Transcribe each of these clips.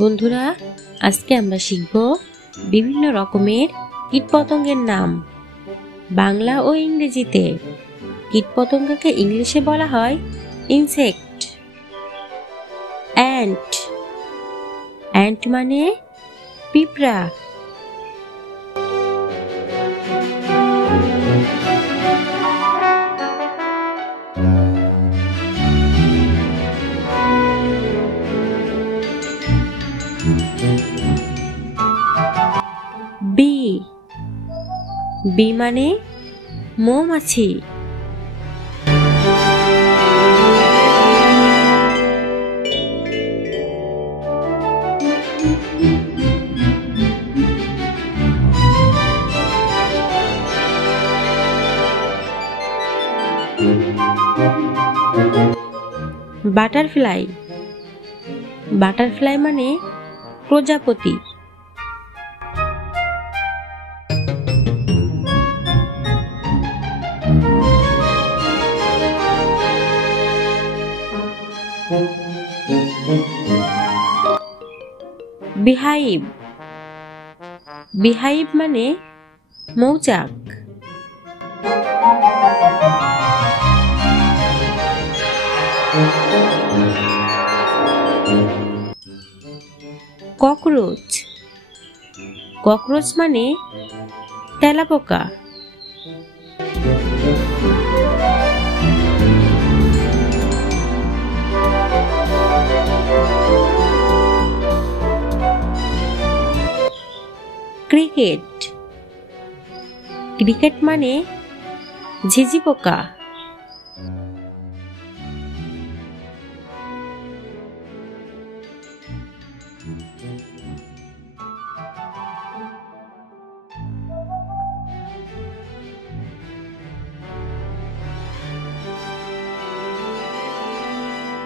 বন্ধুরা, আজকে আমরা শিখব বিভিন্ন রকমের কীটপতঙ্গের নাম বাংলা ও ইংরেজিতে। কীটপতঙ্গকে ইংলিশে বলা হয় ইনসেক্ট। অ্যান্ট, অ্যান্ট মানে পিঁপড়া। বি, বি মানে মৌমাছি। বাটারফ্লাই, বাটারফ্লাই মানে প্রজাপতি। বিহাইভ, বিহাইভ মানে মৌচাক। ককরোচ, ককরোচ মানে তেলাপোকা। ক্রিকেট, ক্রিকেট মানে ঝিঝি পোকা।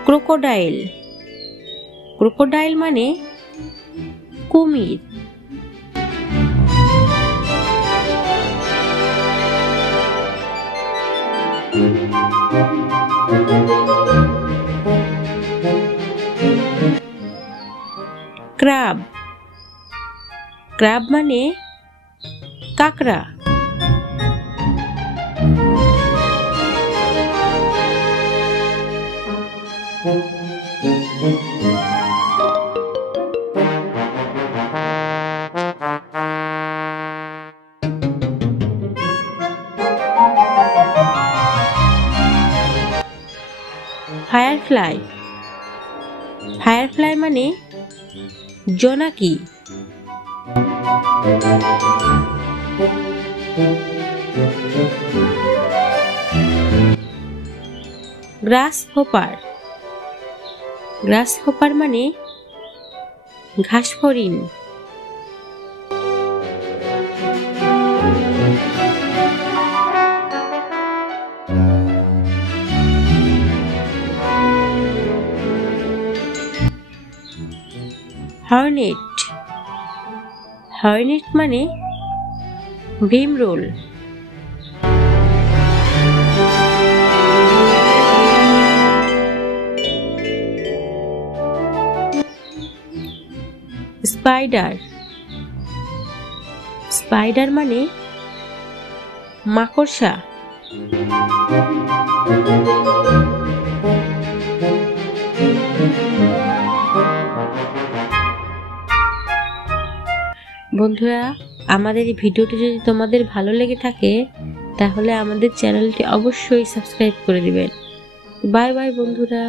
ক্রোকোডাইল, ক্রোকোডাইল মানে কুমির। ক্রাব, ক্রাব মানে কাঁকড়া। ফায়ারফ্লাই, ফায়ারফ্লাই মানে জোনাকি। গ্রাস হোপার, গ্রাস হোপার মানে ঘাসফড়িং। হর্নেট, হর্নেট মানে ভীমরোল। স্পাইডার, স্পাইডার মানে মাকড়সা। বন্ধুরা, আমাদের এই ভিডিওটি যদি তোমাদের ভালো লেগে থাকে তাহলে আমাদের চ্যানেলটি অবশ্যই সাবস্ক্রাইব করে দিবেন। বাই বাই বন্ধুরা।